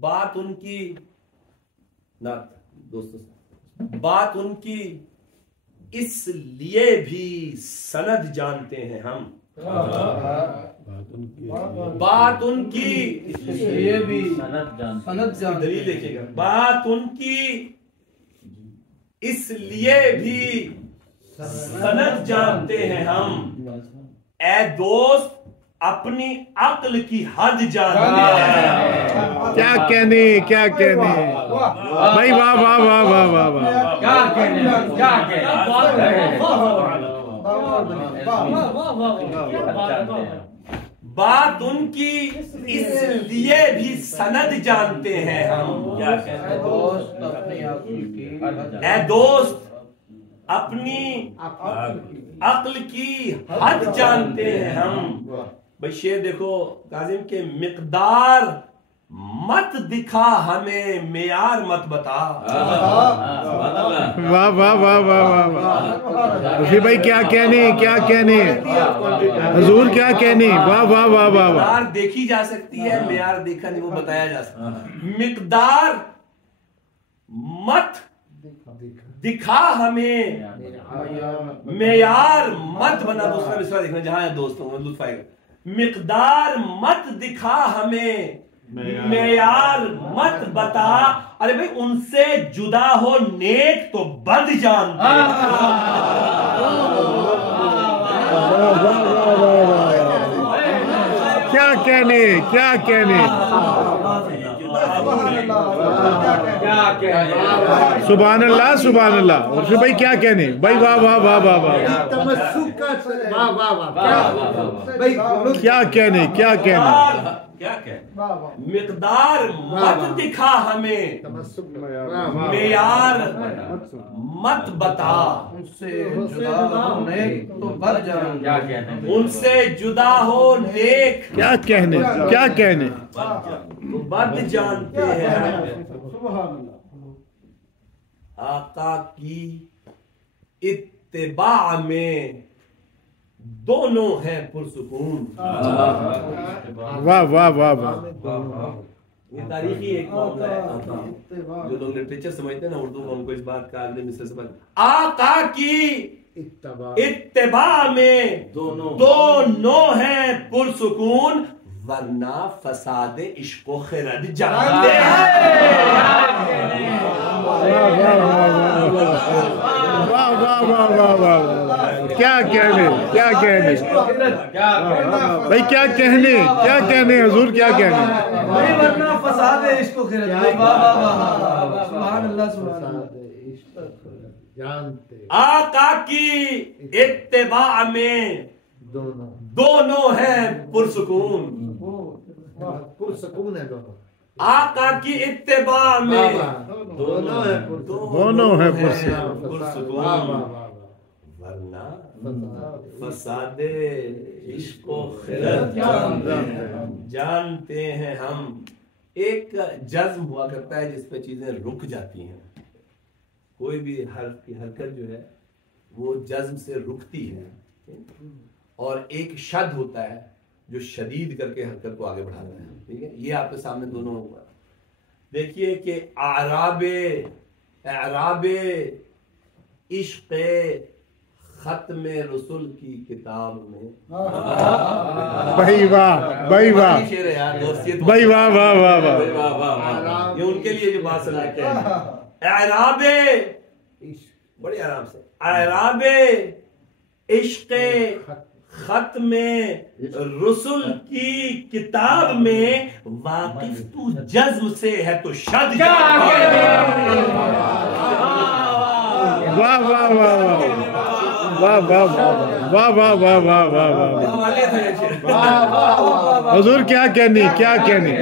بات ان کی دوستوں بات ان کی اس لیے بھی سند جانتے ہیں ہم. بات ان کی اس لیے بھی سند دلیل دیکھیے گا. بات ان کی اس لیے بھی سند جانتے ہیں ہم. اے دوست اپنی عقل کی حد جانتے ہیں. کیا کہنے کیا کہنے بھائی. واہ واہ واہ واہ واہ واہ. کیا کہنے کیا بات ان کی اس لیے بھی سند جانتے ہیں ہم. کیا کہتے ہیں اے دوست اپنی عقل کی حد جانتے ہیں ہم. بھائی شعر دیکھو کاظم کے مقدار مت دکھا ہمیں معیار مت بتا. واہ واہ واہ واہ واہ. بھائی کیا کہنے کیا کہنے حضور کیا کہنے. واہ واہ واہ واہ. مقدار دیکھی جا سکتی ہے معیار دیکھا نہیں وہ بتایا جا سکتا. مقدار مت دکھا ہمیں معیار مت بنا. دوسرا مصرع دیکھنا جہاں ہے دوستوں لطف آئے گا. مقدار مت دکھا ہمیں معیار مت بتا. ارے بھائی ان سے جدا ہو نیک تو بد جانتے. کیا کہنے کیا کہنے. سبحان اللہ سبحان اللہ. اور پھر بھائی کیا کہنے بھائی. واہ واہ واہ واہ واہ. کیا کہنے کیا کہنے. کیا کہ مقدار مت دکھا ہمیں معیار مت بتا. ان سے جدا ہو نیک کیا کہنے کیا کہنے بد جانتے ہیں. آقا کی اتباع میں دونوں ہیں پرسکون. واہ واہ واہ واہ. یہ تاریخی ایک معاملہ ہے. جو لوگ لٹریچر سمجھتے ہیں نا اردو میں ان کو اس بات کا اگلے مصرع سے پتہ. آقا کی اتباع میں دونوں ہیں پرسکون ورنہ فساد عشق و خرد جانتے ہیں. واہ واہ واہ واہ واہ. کیا کہنے کیا کہنے بھائی. کیا کہنے کیا کہنے حضور کیا کہنے. ورنہ فساد عشق و خرد. سبحان اللہ سبحان اللہ. آقا کی اتباع میں دونوں ہیں پرسکون. پرسکون ہے دونوں. آقا کی اتباع میں دونوں ہیں پرسکون ورنہ فساد عشق و خرد جانتے ہیں ہم. ایک جزم ہوا کرتا ہے جس پہ چیزیں رک جاتی ہیں. کوئی بھی حرف کی حرکت جو ہے وہ جزم سے رکتی ہے. اور ایک شد ہوتا ہے جو شدید کر کے حرکت کو آگے بڑھاتا ہے. ٹھیک ہے یہ آپ کے سامنے دونوں ہوا. دیکھیے کہ اعراب عشق ختم رسول کی کتاب میں. بھائی واہ بھائی واہ بھائی واہ واہ واہ واہ. یہ ان کے لیے جو بات سنا کے اعراب بڑے آرام سے اعراب عشق ختم رسول کی کتاب میں واقف تو جزم سے ہے تو شد. واہ واہ واہ واہ واہ واہ واہ واہ واہ. حضور کیا کہنی کیا کہنی.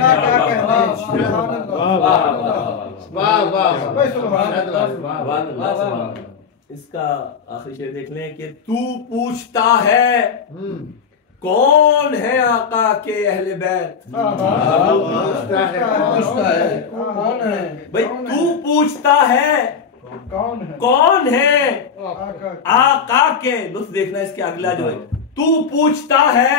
اس کا آخری شعر دیکھ لیں کہ تو پوچھتا ہے کون ہے آقا کے اہل بیت. بھائی تو پوچھتا ہے کون ہے آقا کے. لطف دیکھنا اس کے اگلا جو ہے. تو پوچھتا ہے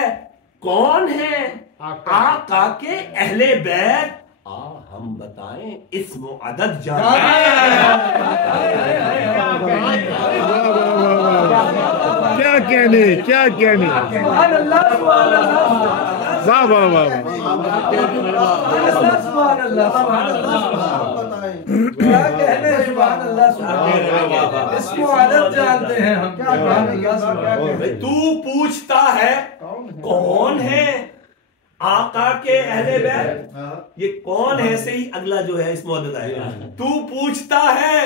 کون ہے آقا کے اہل بیت ہم بتائیں اسم و عدد جانتے کیا کہنے کیا کہنے سبحان اللہ سبحان اللہ واہ واہ واہ سبحان اللہ سبحان اللہ کیا کہنے سبحان اللہ سبحان اللہ اس کو عدد جانتے ہیں ہم کیا تو پوچھتا ہے کون ہے آقا کے اہل بیت، یہ کون ہے سے ہی اگلا جو ہے اس معدد آئے گا. تو پوچھتا ہے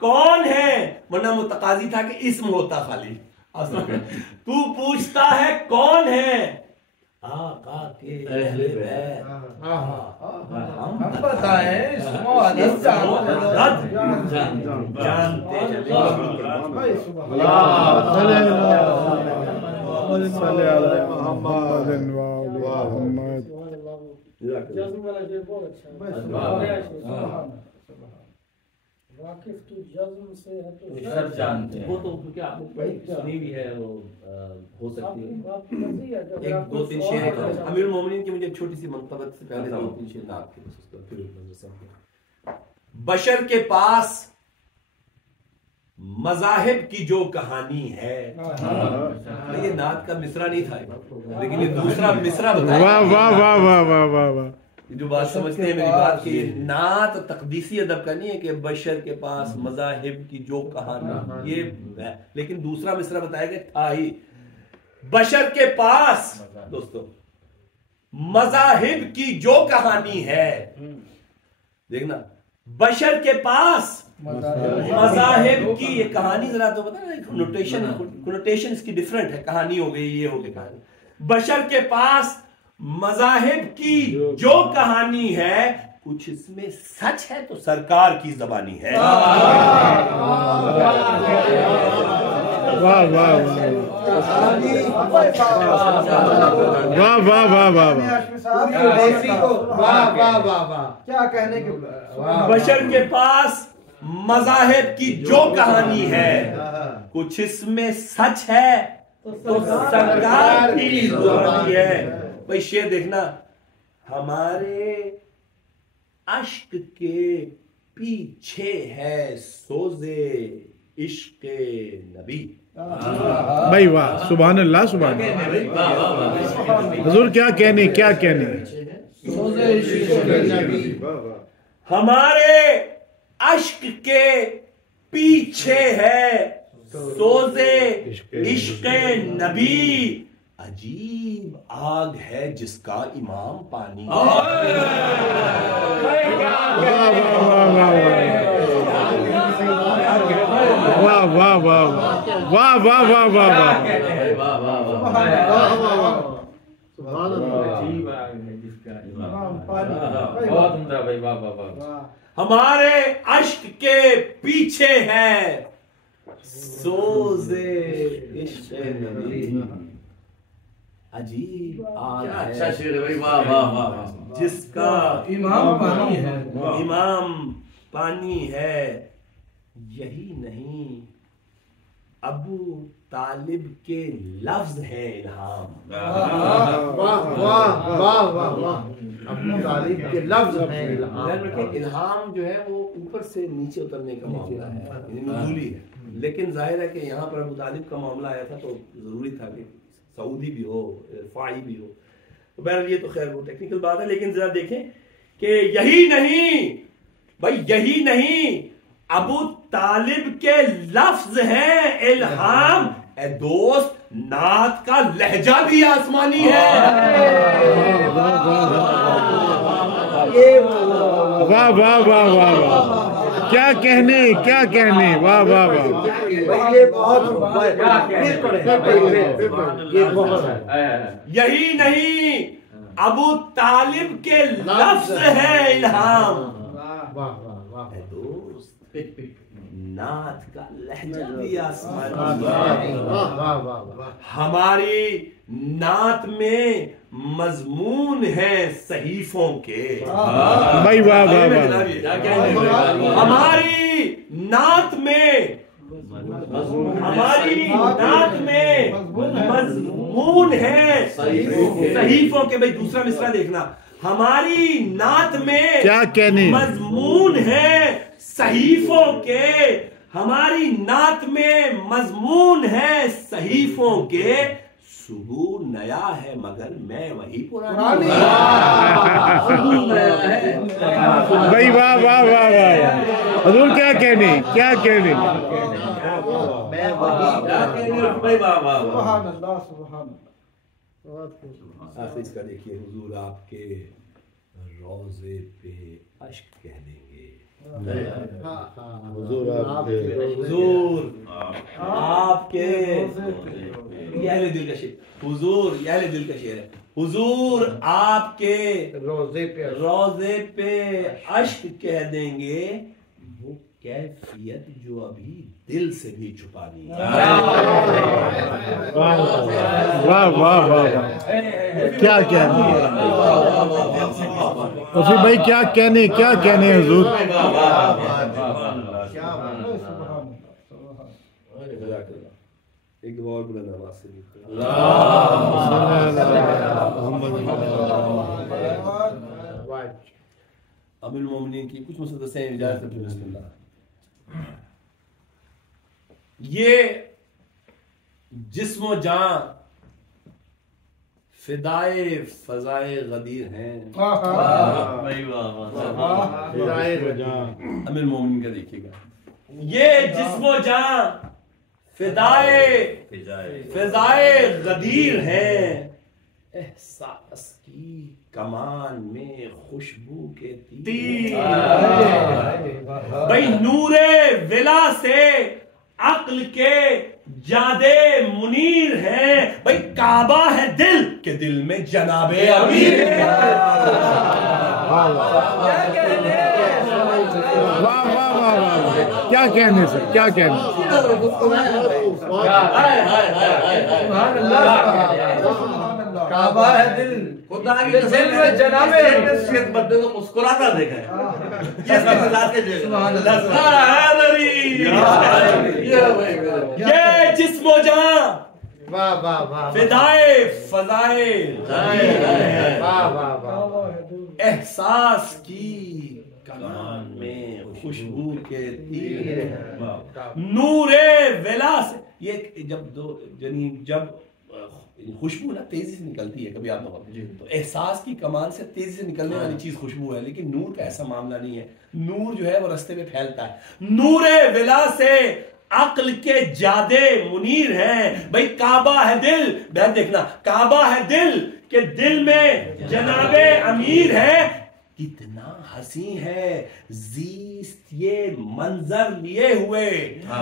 کون ہے، ورنہ متقاضی تھا کہ اسم ہوتا خالی. تو پوچھتا ہے کون ہے آقا کے اہل بیت، ہم بتائیں اسم و عدد جانتے صلی علی محمد محمد. جزم والا شعر بہت اچھا ہے. واقف تو جزم سے ہے تو سب جانتے ہیں. وہ تو کیونکہ آپ نے سنی بھی ہے، وہ ہو سکتی ہے. ایک دو تین شعر امیر المومنین کی مجھے چھوٹی سی منقبت سے پہلے دو تین شعر آپ کے. بشر کے پاس مذاہب کی جو کہانی ہے، یہ نعت کا مصرع نہیں تھا لیکن یہ دوسرا مصرع بتایا. واہ واہ واہ واہ واہ واہ واہ. جو بات سمجھتے ہیں میری بات کہ یہ نعت تقدیسی ادب کا نہیں ہے کہ بشر کے پاس مذاہب کی جو کہانی، یہ ہے. لیکن دوسرا مصرع بتایا گیا تھا ہی، بشر کے پاس دوستو مذاہب کی جو کہانی ہے. دیکھنا، بشر کے پاس مذاہب کی یہ کہانی، ذرا تو پتا نا کنوٹیشن اس کی ڈیفرنٹ ہے. کہانی ہو گئی، یہ ہو گئی کہانی. بشر کے پاس مذاہب کی جو کہانی ہے، کچھ اس میں سچ ہے تو سرکار کی زبانی ہے. واہ واہ واہ واہ واہ واہ. کیا کہنے کے بشر کے پاس مذاہب کی جو کہانی ہے، کچھ اس میں سچ ہے تو سرکار کی زبانی ہے. بھائی شعر دیکھنا، ہمارے اشک کے پیچھے ہے سوزے عشق نبی. بھائی واہ، سبحان اللہ سبحان اللہ. حضور کیا کہنے کیا کہنے. ہمارے اشک کے پیچھے ہے سوزے عشق نبی، عجیب آگ ہے جس کا امام پانی. واہ واہ واہ واہ واہ واہ واہ. ہمارے اشک کے پیچھے ہے سوزے عشق نبی، عجیب آگ ہے جس کا امام پانی ہے. امام پانی ہے. یہی نہیں ابو طالب کے لفظ ہیں الہام. ابو طالب کے لفظ ہیں الہام جو ہے وہ اوپر سے نیچے اترنے کا معاملہ ہے، یعنی نزولی ہے. لیکن ظاہر ہے کہ یہاں پر ابو طالب کا معاملہ آیا تھا تو ضروری تھا کہ سعودی بھی ہو، رفاعی بھی ہو. تو بہرحال یہ تو خیر وہ ٹیکنیکل بات ہے. لیکن ذرا دیکھیں کہ یہی نہیں بھائی، یہی نہیں ابو طالب کے لفظ ہیں الہام. اے دوست، نعت کا لہجہ بھی آسمانی ہے. واہ واہ واہ واہ واہ. کیا کہنے کیا کہنے. واہ واہ واہ. یہی نہیں ابو طالب کے لفظ ہے الہام. اے دوست، نعت کا لہجہ بھی آسمانی ہے. ہماری نعت میں مضمون ہے صحیفوں کے. بھائی واہ واہ واہ. ہماری نعت میں مضمون ہے صحیفوں کے. بھائی دوسرا مصرع دیکھنا، ہماری نعت میں کیا کہنے مضمون ہے صحیفوں کے، ہماری نعت میں مضمون ہے صحیفوں کے، ثبوت نیا ہے مگر میں وہی پرانی۔ بھائی واہ واہ واہ واہ، حضور کیا کہنے، کیا کہنے۔ سبحان اللہ سبحان اللہ۔ اس کا دیکھیے، حضور آپ کے روضے پہ اشک کہہ دیں گے، حضور حضور آپ کے، یہ اہل دل کا شعر، حضور یہ اہل دل کا شعر ہے، حضور آپ کے روضے پہ اشک کہہ دیں گے، وہ کیفیت جو ابھی دل سے بھی چھپانی ہے۔ واہ واہ واہ، کیا کہنے، اور پھر بھائی کیا کہنے، کیا کہنے حضور۔ ایک اور بلند آواز سے امیر المومنین کی کچھ مسدس ہیں، اجازت ہے بسم اللہ۔ یہ جسم و جان فدائے فضائے غدیر ہیں۔ امیر المومنین کا دیکھیے گا، یہ جسم و جان فدائے فضائے غدیر ہیں، احساس کی کمان میں خوشبو کے تیر، بھئی نور ولا سے عقل کے جادے منیر ہیں، بھئی کعبہ ہے دل کے دل میں جناب امیر ہے۔ واہ واہ واہ واہ، کیا کہنے سر، کیا کہنے۔ کعبہ ہے دل، خدا کی قسم میں جناب شیخ بندے کو مسکراتا دیکھا ہے، کس کے مزاج کے یہ جسم و جان فدائے فضائے احساس کی کمان میں خوشبو کے تیر، نور ولا سے، یہ جب خوشبو نا تیزی سے نکلتی ہے، کبھی آپ نے تو احساس کی کمان سے تیزی سے نکلنے والی چیز خوشبو ہے، لیکن نور کا ایسا معاملہ نہیں ہے، نور جو ہے وہ رستے میں پھیلتا ہے۔ نور ولا سے عقل کے جادے منیر ہیں، بھئی کعبہ ہے دل، بہت دیکھنا، کعبہ ہے دل کہ دل میں جناب امیر ہے، کتنا حسین ہے زیست یہ منظر لیے ہوئے،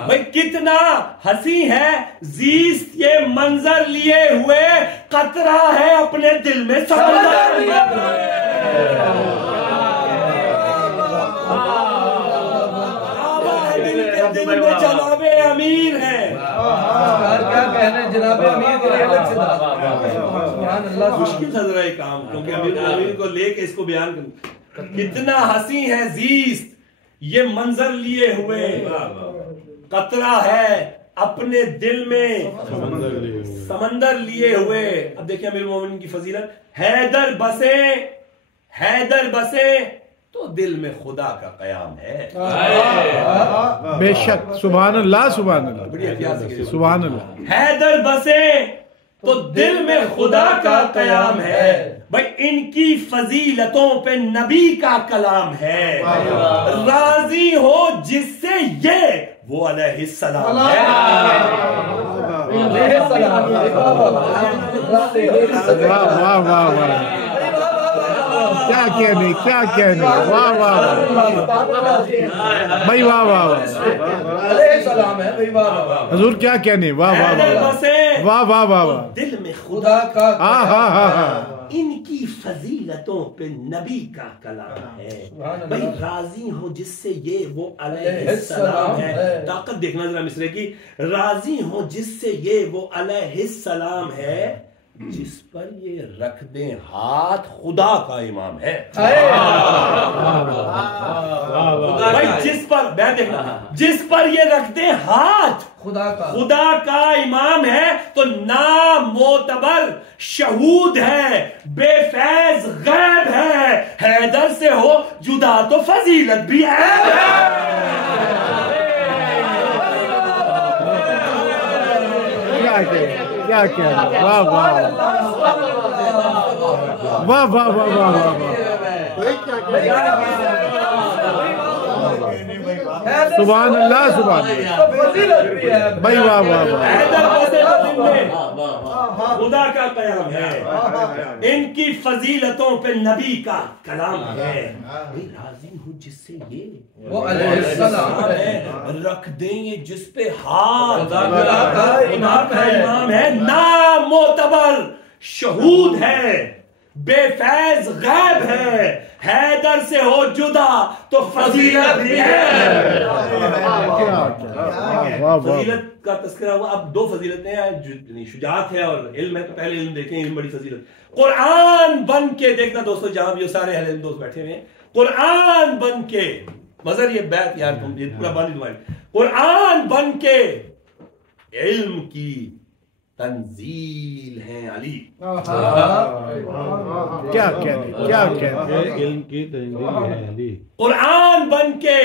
بھئی کتنا حسین ہے زیست یہ منظر لیے ہوئے، قطرہ ہے اپنے دل میں سمندر لیے ہوئے۔ دل میں جناب امیر ہے، کیا کہنے جناب امیر کے لیے الگ سے سبحان اللہ۔ مشکل تھا ذرا یہ کام، کیونکہ امیر کو لے کے اس کو بیان کرنا، کتنا حسین ہے زیست یہ منظر لیے ہوئے، قطرہ ہے اپنے دل میں سمندر لیے ہوئے۔ اب دیکھیں امیر المومنین کی فضیلت، حیدر بسے تو دل میں خدا کا قیام ہے۔ بے شک، سبحان اللہ سبحان اللہ سبحان اللہ۔ حیدر بسے تو دل میں خدا کا قیام ہے، بھئی ان کی فضیلتوں پہ نبی کا کلام ہے، راضی ہو جس سے یہ وہ علیہ السلام ہے۔ واہ واہ واہ، کیا کہنے، کیا کہنے، واہ واہ بھائی، واہ واہ واہ حضور کیا کہنے، واہ واہ واہ واہ واہ واہ واہ، دل میں خدا کا ہاں ہاں ہاں ہاں، ان کی فضیلتوں پہ نبی کا کلام ہے، بھئی راضی ہو جس سے یہ وہ علیہ السلام ہے۔ طاقت دیکھنا ذرا مصرے کی، راضی ہو جس سے یہ وہ علیہ السلام ہے، جس پر یہ رکھ دیں ہاتھ خدا کا امام ہے۔ بھائی جس پر بیت دیکھنا جس پر یہ رکھتے ہاتھ خدا کا امام ہے تو نامعتبر شہود ہے، بے فیض غیب ہے، حیدر سے ہو جدا تو فضیلت بھی ہے۔ کیا واہ واہ واہ واہ واہ واہ سبحان اللہ سبحان اللہ بھائی واہ واہ خدا کا پیغام ہے، ان کی فضیلتوں پہ نبی کا کلام ہے۔ راضی ہوں جس سے یہ وہ علیہ السلام ہے، رکھ دیں یہ جس پہ ہاتھ، امام ہے، نامعتبر شہود ہے، بے فیض غیب ہے، حیدر سے ہو جدا تو فضیلت بھی ہے۔ فضیلت کا تذکرہ ہوا، اب دو فضیلتیں ہیں، شجاعت ہے اور علم ہے، تو پہلے علم دیکھیں، علم بڑی فضیلت۔ قرآن بن کے دیکھنا دوستو، جہاں بھی سارے اہل علم دوست بیٹھے ہوئے ہیں، قرآن بن کے مظہر یہ بیت یار تم یہ پورا بانی دعائیں، قرآن بن کے علم کی تنزیل ہے علی۔ کیا کہتے علم کی تنزیل ہے علی، قرآن بن کے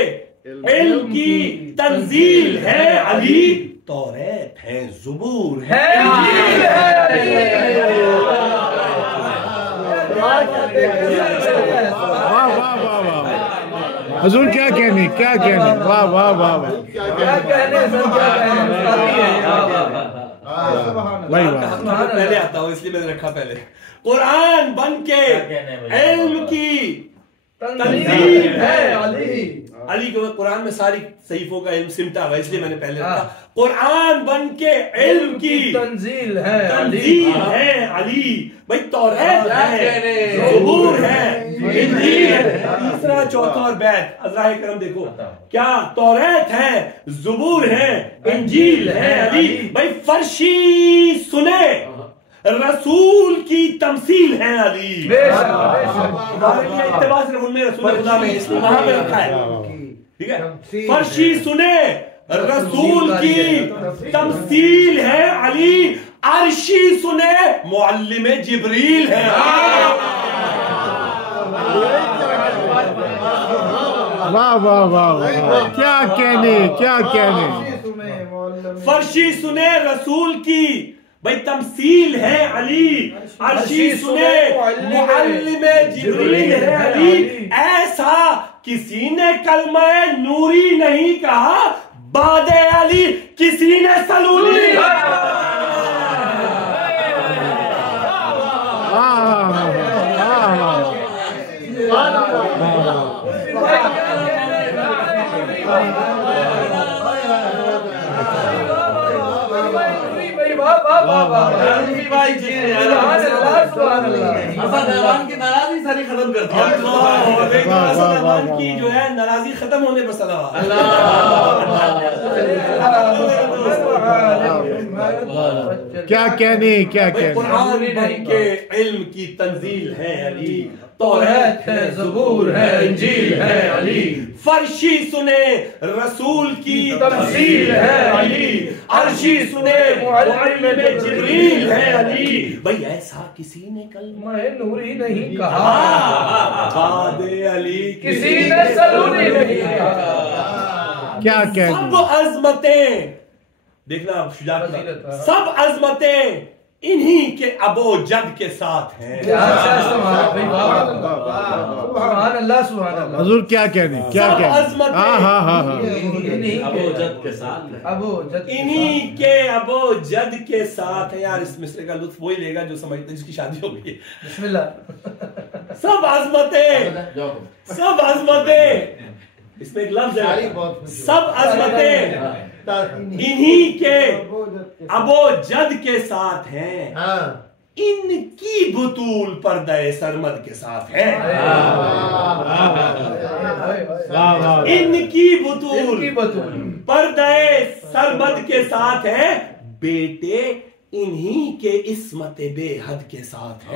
علم کی تنزیل ہے علی، توریت ہے، زبور ہے، انجیل ہے۔ واہ واہ واہ واہ حضور کیا کہنے واہ واہ واہ پہلے آتا ہوں اس لیے میں نے رکھا پہلے۔ قرآن بن کے علم کی تنزیل ہے علی، علی کو قرآن میں ساری صحیفوں کا علم سمٹا ہوا، اس لیے میں نے پہلے رکھا۔ قرآن بن کے علم کی تنزیل ہے علی، بھائی توریت ہے، زبور ہے، انجیل ہے۔ تیسرا چوتھا اور بیت عذراء کرم دیکھو کیا، توریت ہے، زبور ہے، انجیل ہے علی، بھائی فرشی سنے رسول کی تمثیل ہے علی۔ اتباع صرف ان میں رسول خدا میں وہاں پہ رکھا ہے، ٹھیک ہے، فرشی سنے رسول کی تمثیل ہے علی، عرشی سنے معلم جبریل ہے واہ واہ واہ کیا کہنے فرشی سنے رسول کی بھائی تمثیل ہے علی، عرشی سنے معلم جبریل ہے علی، ایسا کسی نے کلمہ نوری نہیں کہا، بعد علی کسی نے سلولی نہیں کہا۔ ناراضی ساری ختم کر کی جو ہے ناراضی ختم ہونے پر صلوات۔ کیا کہنے قرآن بن کے علم کی تنزیل ہے علی، توریت ہے، زبور ہے، انجیل ہے علی، فرشی سنے رسول کی تمثیل ہے علی، عرشی سنے معلم جبریل ہے علی، بھئی ایسا کسی نے کلمہ نوری نہیں کہا، بعد علی کسی نے سلولی نہیں کہا۔ کیا کہنے سب عظمتیں دیکھنا شجاعت، سب عظمتیں انہی کے ابو جد کے ساتھ ہیں۔ حضور کیا کہنے سب عظمتیں ابو جد کے ساتھ، انہی کے ابو جد کے ساتھ ہیں۔ یار اس مصرے کا لطف وہی لے گا جو سمجھتے جس کی شادی ہو گئی۔ بسم اللہ۔ سب عظمتیں اس میں ایک لفظ ہے، سب عظمتیں انہی کے ابو جد کے ساتھ ہیں، ان کی بطول پردہ سرمد کے ساتھ ہے، ان کی بطول پردہ سرمد کے ساتھ ہے، بیٹے انہی کے عصمت بے حد کے ساتھ ہے۔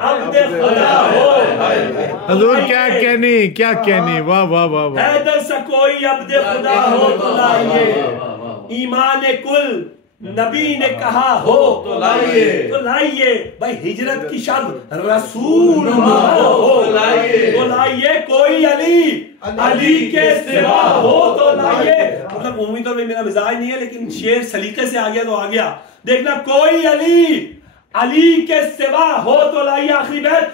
عبد خدا ہو. حضور کیا کہنے واہ واہ واہ واہ. حیدر سے کوئی عبد خدا ہو تو لائیے, ایمان کل نبی نے کہا ہو تو لائیے. بھائی ہجرت کی شب رسول ہو تو لائیے. کوئی علی کے سوا ہو تو لائیے. مطلب عمومی طور پہ میرا مزاج نہیں ہے لیکن شعر سلیقے سے آ گیا تو آ گیا. دیکھنا, کوئی علی کے سوا ہو تو لائیے. آخری بیت,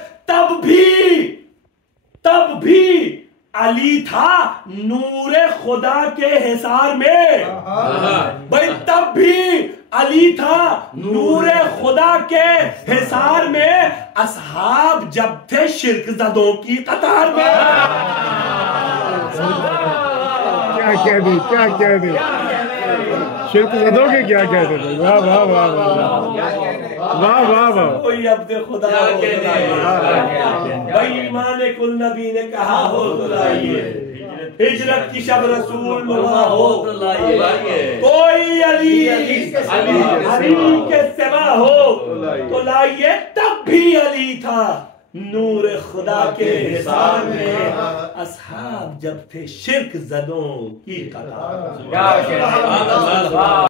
تب بھی علی تھا نور خدا کے حصار میں. بھائی تب بھی علی تھا نور خدا کے حصار میں, اصحاب جب تھے شرک زدوں کی قطار میں. کیا کہنے شرک زدوں کے کیا کہتے. واہ واہ واہ واہ واہ واہ. کوئی عبد خدا ہو تو لائیے. بھائی ایمان کل نبی نے کہا ہو تو لائیے. ہجرت کی شب رسول ملا ہو تو لائیے. کوئی علی کے سوا ہو تو لائیے. تب بھی علی تھا نور خدا کے حصار میں, اصحاب جب تھے شرک زدوں کی قطار.